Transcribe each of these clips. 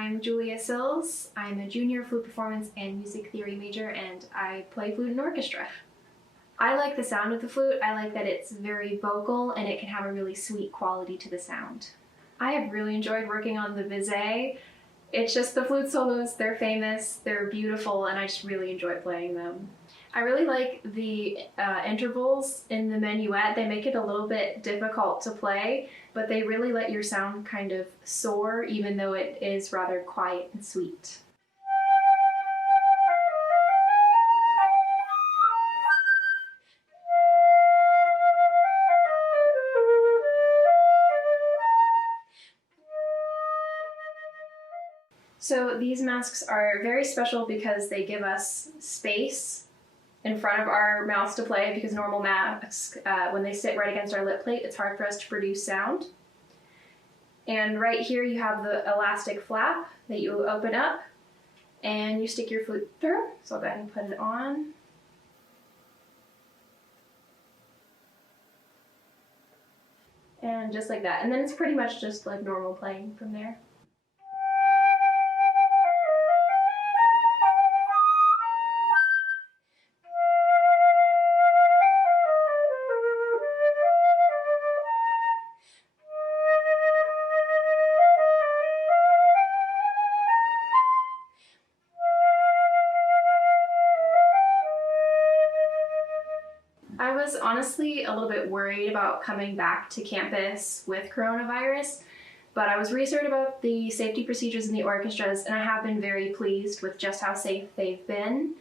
I'm Julia Sills. I'm a junior flute performance and music theory major, and I play flute in orchestra. I like the sound of the flute. I like that it's very vocal and it can have a really sweet quality to the sound. I have really enjoyed working on the Bizet. It's just the flute solos, they're famous, they're beautiful, and I just really enjoy playing them. I really like the intervals in the minuet. They make it a little bit difficult to play, but they really let your sound kind of soar, even though it is rather quiet and sweet. So these masks are very special because they give us space in front of our mouths to play, because normal masks, when they sit right against our lip plate, it's hard for us to produce sound. And right here you have the elastic flap that you open up and you stick your flute through. So I'll go ahead and put it on. And just like that. And then it's pretty much just like normal playing from there. I was honestly a little bit worried about coming back to campus with coronavirus, but I was reassured about the safety procedures in the orchestras, and I have been very pleased with just how safe they've been.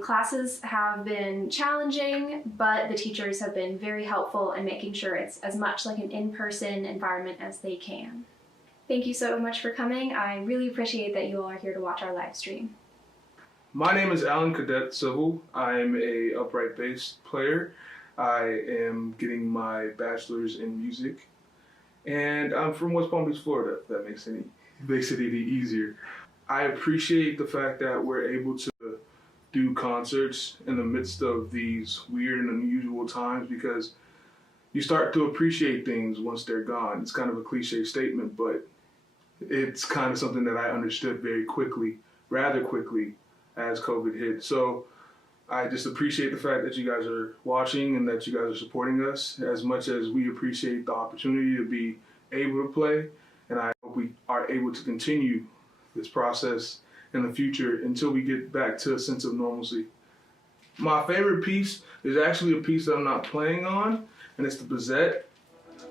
Classes have been challenging, but the teachers have been very helpful in making sure it's as much like an in-person environment as they can. Thank you so much for coming. I really appreciate that you all are here to watch our live stream. My name is Alan Cadet Civil. I'm a upright bass player. I am getting my bachelor's in music, and I'm from West Palm Beach, Florida, if that makes it any easier. I appreciate the fact that we're able to do concerts in the midst of these weird and unusual times, because you start to appreciate things once they're gone. It's kind of a cliche statement, but it's kind of something that I understood rather quickly, as COVID hit. So I just appreciate the fact that you guys are watching and that you guys are supporting us, as much as we appreciate the opportunity to be able to play. And I hope we are able to continue this process in the future until we get back to a sense of normalcy. My favorite piece is actually a piece that I'm not playing on, and it's the Bizet,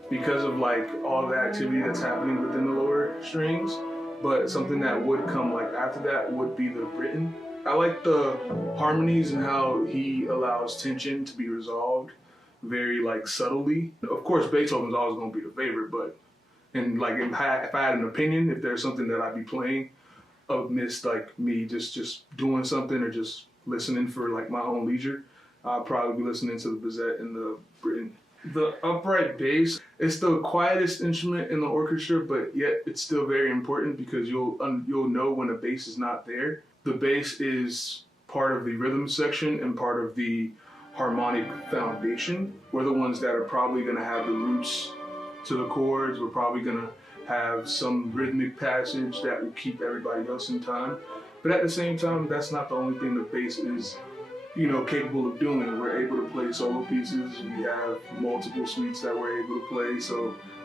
because of like all the activity that's happening within the lower strings. But something that would come like after that would be the Britain. I like the harmonies and how he allows tension to be resolved very like subtly. Of course, Beethoven's always going to be the favorite, but and like if I had an opinion, if there's something that I'd be playing amidst like me just doing something or just listening for like my own leisure, I'd probably be listening to the Bizet and the Britain. The upright bass, it's the quietest instrument in the orchestra, but yet it's still very important, because you'll know when a bass is not there. The bass is part of the rhythm section and part of the harmonic foundation. We're the ones that are probably going to have the roots to the chords. We're probably going to have some rhythmic passage that will keep everybody else in time. But at the same time, that's not the only thing the bass is capable of doing. We're able to play solo pieces. We have multiple suites that we're able to play.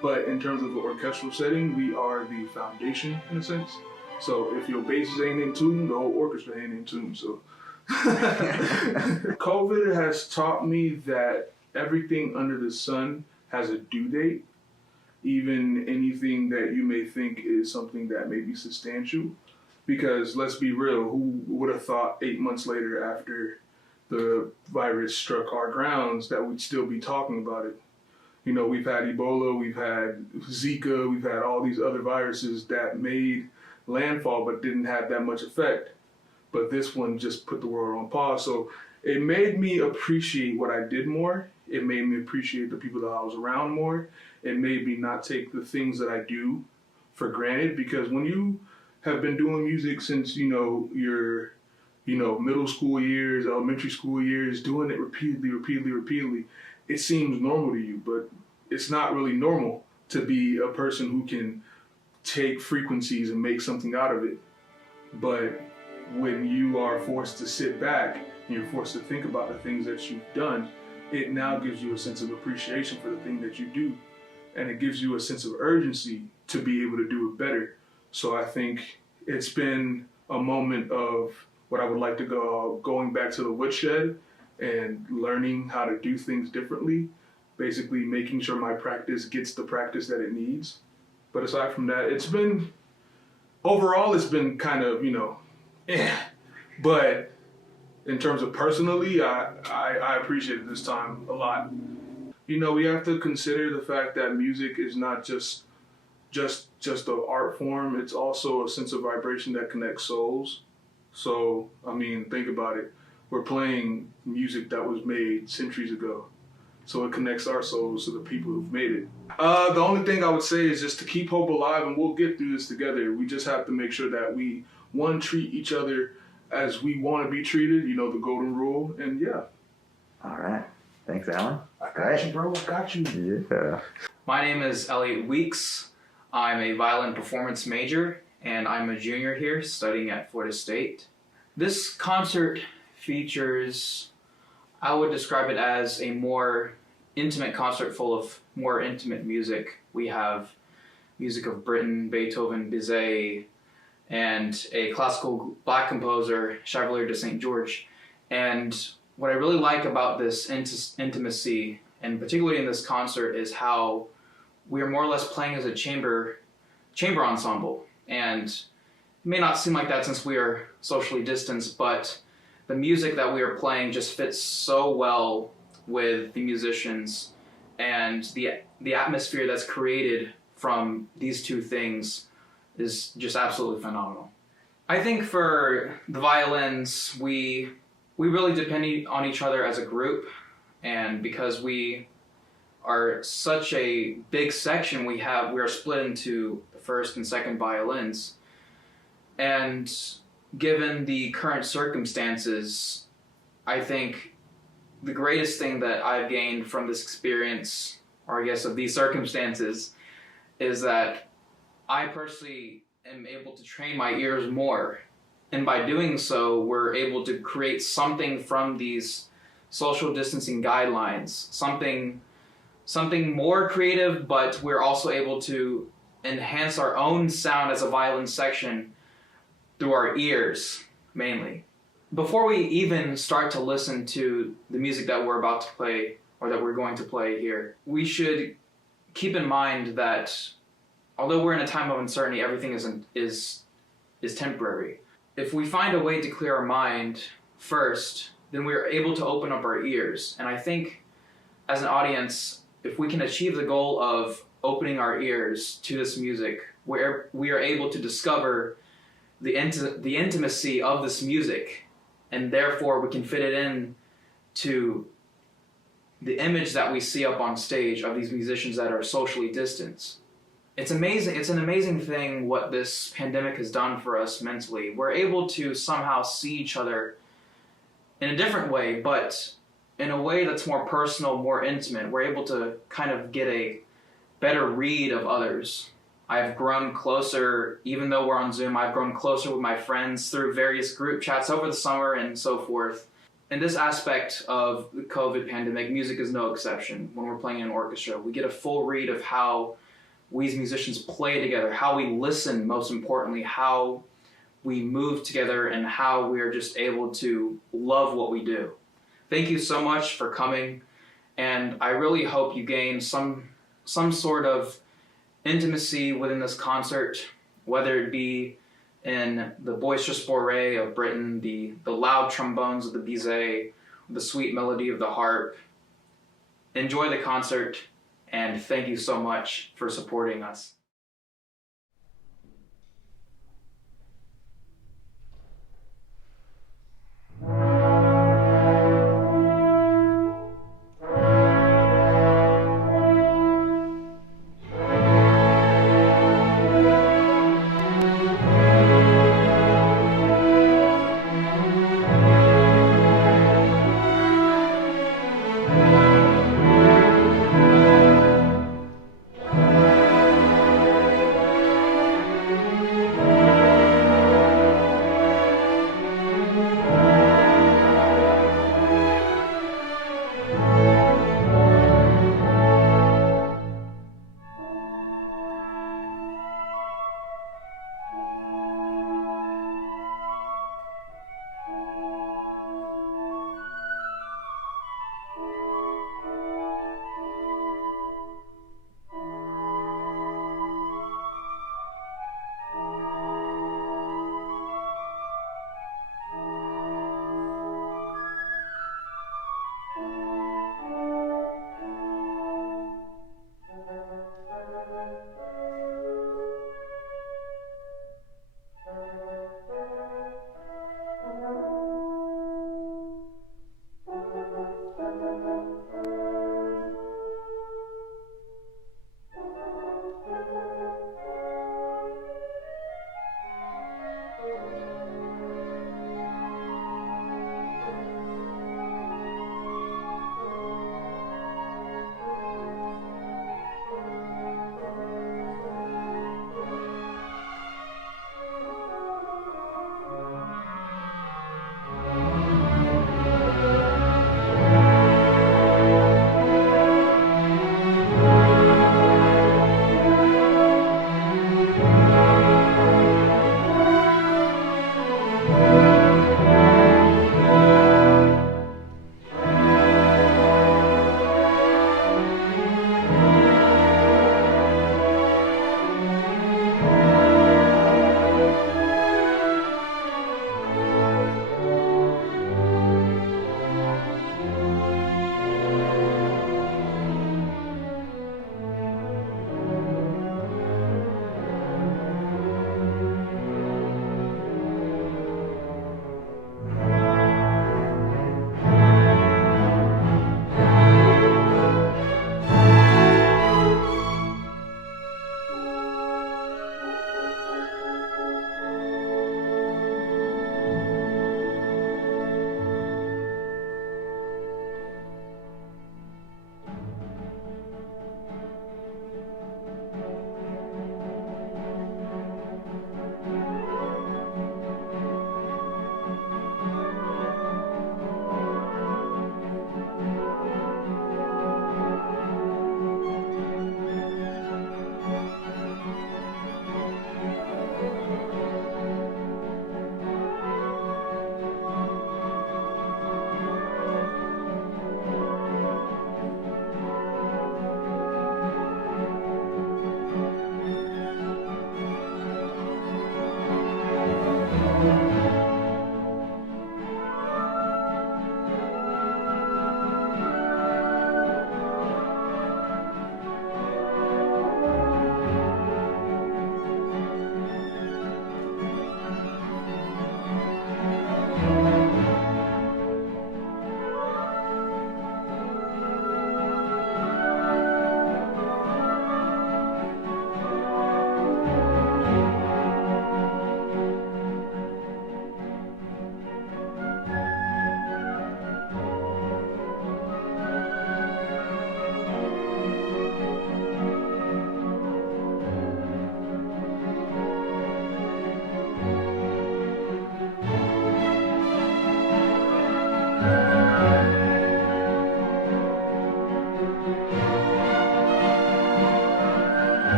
But in terms of the orchestral setting, we are the foundation in a sense. So if your bass ain't in tune, the whole orchestra ain't in tune. So COVID has taught me that everything under the sun has a due date. Even anything that you may think is something that may be substantial. Because let's be real, who would have thought 8 months later after the virus struck our grounds that we'd still be talking about it? We've had Ebola, we've had Zika, we've had all these other viruses that made landfall but didn't have that much effect. But this one just put the world on pause. So it made me appreciate what I did more. It made me appreciate the people that I was around more. It made me not take the things that I do for granted, because when you have been doing music since, your middle school years, elementary school years, doing it repeatedly, it seems normal to you, but it's not really normal to be a person who can take frequencies and make something out of it. But when you are forced to sit back and you're forced to think about the things that you've done, it now gives you a sense of appreciation for the thing that you do. And it gives you a sense of urgency to be able to do it better. So I think it's been a moment of what I would like to going back to the woodshed and learning how to do things differently, basically making sure my practice gets the practice that it needs. But aside from that, overall it's been kind of, but in terms of personally, I appreciated this time a lot. We have to consider the fact that music is not just an art form. It's also a sense of vibration that connects souls. So, think about it. We're playing music that was made centuries ago. So it connects our souls to the people who've made it. The only thing I would say is just to keep hope alive, and we'll get through this together. We just have to make sure that we, one, treat each other as we want to be treated, the golden rule, and yeah. All right. Thanks, Alan. I got you, bro. I got you. Yeah. My name is Elliot Weeks. I'm a violin performance major, and I'm a junior here studying at Florida State. This concert features, I would describe it as a more intimate concert full of more intimate music. We have music of Britten, Beethoven, Bizet, and a classical black composer, Chevalier de St. George. And what I really like about this intimacy, and particularly in this concert, is how we are more or less playing as a chamber ensemble. And it may not seem like that since we are socially distanced, but the music that we are playing just fits so well with the musicians, and the atmosphere that's created from these two things is just absolutely phenomenal. I think for the violins, we really depend on each other as a group, and because we are such a big section, we are split into the first and second violins. And given the current circumstances, I think the greatest thing that I've gained from this experience, or I guess of these circumstances, is that I personally am able to train my ears more. And by doing so, we're able to create something from these social distancing guidelines, something more creative, but we're also able to enhance our own sound as a violin section through our ears, mainly. Before we even start to listen to the music that we're about to play, or that we're going to play here, we should keep in mind that although we're in a time of uncertainty, everything is temporary. If we find a way to clear our mind first, then we're able to open up our ears. And I think as an audience, if we can achieve the goal of opening our ears to this music, where we are able to discover the intimacy of this music, and therefore we can fit it in to the image that we see up on stage of these musicians that are socially distanced. It's amazing. It's an amazing thing what this pandemic has done for us mentally. We're able to somehow see each other in a different way, but in a way that's more personal, more intimate. We're able to kind of get a better read of others. I've grown closer, even though we're on Zoom, I've grown closer with my friends through various group chats over the summer and so forth. In this aspect of the COVID pandemic, music is no exception. When we're playing in an orchestra, we get a full read of how we as musicians play together, how we listen, most importantly, how we move together, and how we are just able to love what we do. Thank you so much for coming, and I really hope you gain some sort of intimacy within this concert, whether it be in the boisterous foray of Britten, the loud trombones of the Bizet, the sweet melody of the harp. Enjoy the concert, and thank you so much for supporting us.